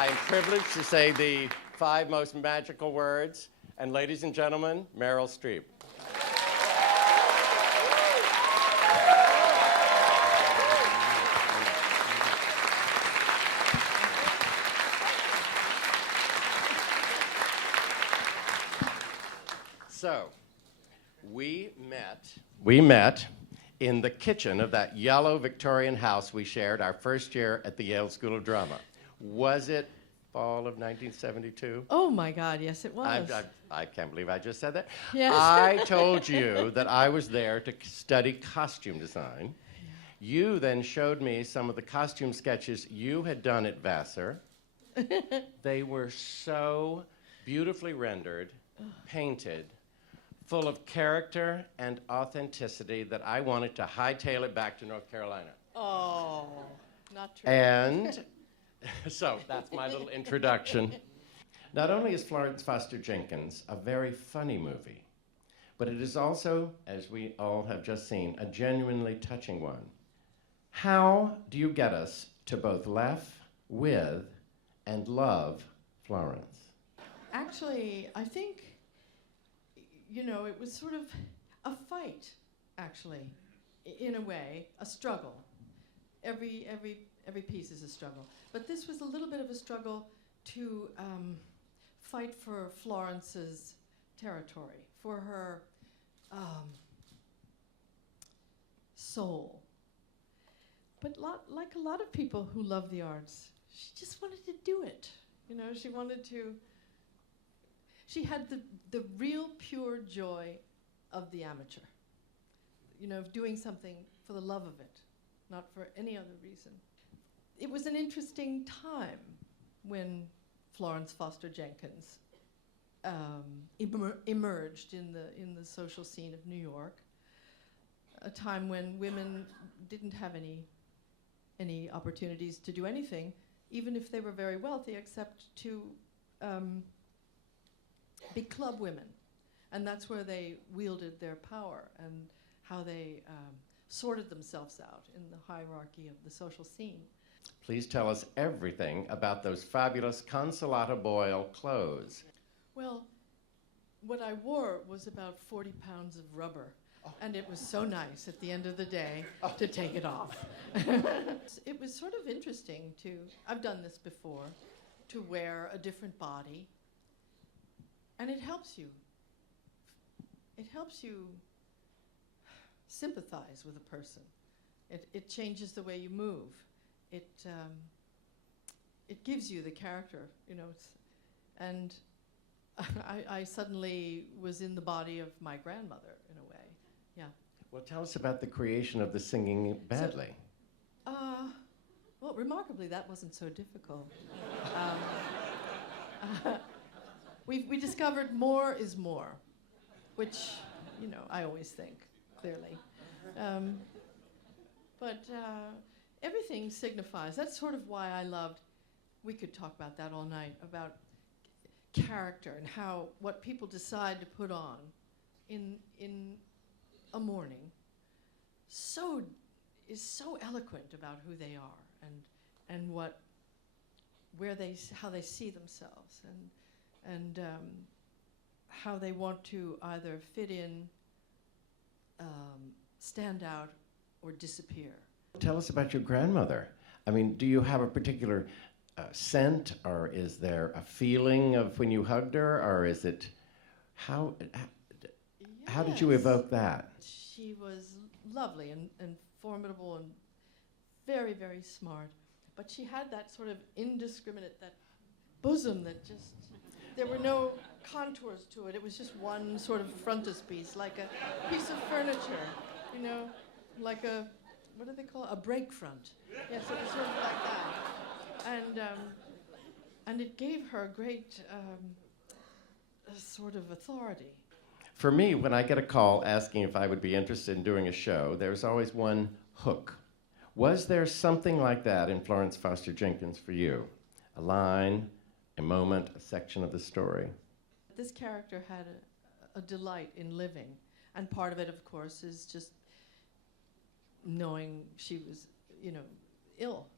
I am privileged to say the 5 most magical words. And ladies and gentlemen, Meryl Streep. So, we met in the kitchen of that yellow Victorian house we shared our first year at the Yale School of Drama. Was it fall of 1972? Oh my God, yes it was. I can't believe I just said that. Yes. I told you that I was there to study costume design. Yeah. You then showed me some of the costume sketches you had done at Vassar. They were so beautifully rendered, painted, full of character and authenticity that I wanted to hightail it back to North Carolina. Oh, not true. And so that's my little introduction. Not only is Florence Foster Jenkins a very funny movie, but it is also, as we all have just seen, a genuinely touching one. How do you get us to both laugh with and love Florence? Actually, I think, you know, it was sort of a fight, actually, in a way, a struggle. Every piece is a struggle. But this was a little bit of a struggle to fight for Florence's territory, for her soul. But like a lot of people who love the arts, she just wanted to do it. You know, she wanted to. She had the real pure joy of the amateur. You know, of doing something for the love of it, not for any other reason. It was an interesting time when Florence Foster Jenkins emerged in the social scene of New York, a time when women didn't have any opportunities to do anything, even if they were very wealthy, except to be club women. And that's where they wielded their power and how they sorted themselves out in the hierarchy of the social scene. Please tell us everything about those fabulous Consolata Boyle clothes. Well, what I wore was about 40 pounds of rubber, and it was so nice at the end of the day to take it off. It was sort of interesting to, I've done this before, to wear a different body, and it helps you. It helps you sympathize with a person. It changes the way you move. It gives you the character, you know, and I suddenly was in the body of my grandmother in a way, yeah. Well, tell us about the creation of the Singing Badly. Well, remarkably, that wasn't so difficult. We discovered more is more, which, you know, I always think, clearly. But everything signifies. That's sort of why I loved, we could talk about that all night, about character and how what people decide to put on in a morning is so eloquent about who they are and how they see themselves and how they want to either fit in, stand out, or disappear. Tell us about your grandmother. I mean, do you have a particular scent, or is there a feeling of when you hugged her, or is it, how did you evoke that? She was lovely and formidable and very, very smart, but she had that sort of indiscriminate, that bosom that just, there were no contours to it. It was just one sort of frontispiece, like a piece of furniture, you know, like a, what do they call it? A break front. Yes, it was sort of like that. And it gave her great sort of authority. For me, when I get a call asking if I would be interested in doing a show, there's always one hook. Was there something like that in Florence Foster Jenkins for you? A line, a moment, a section of the story? This character had a delight in living, and part of it, of course, is just knowing she was, you know, ill.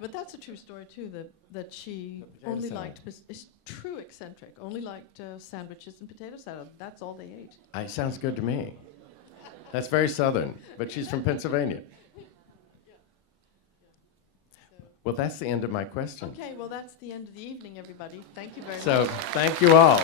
But that's a true story too. That she potato only salad. liked is true eccentric. Only liked sandwiches and potato salad. That's all they ate. Sounds good to me. That's very Southern, but she's from Pennsylvania. Well, that's the end of my question. Okay, well that's the end of the evening, everybody. Thank you very much. So, thank you all.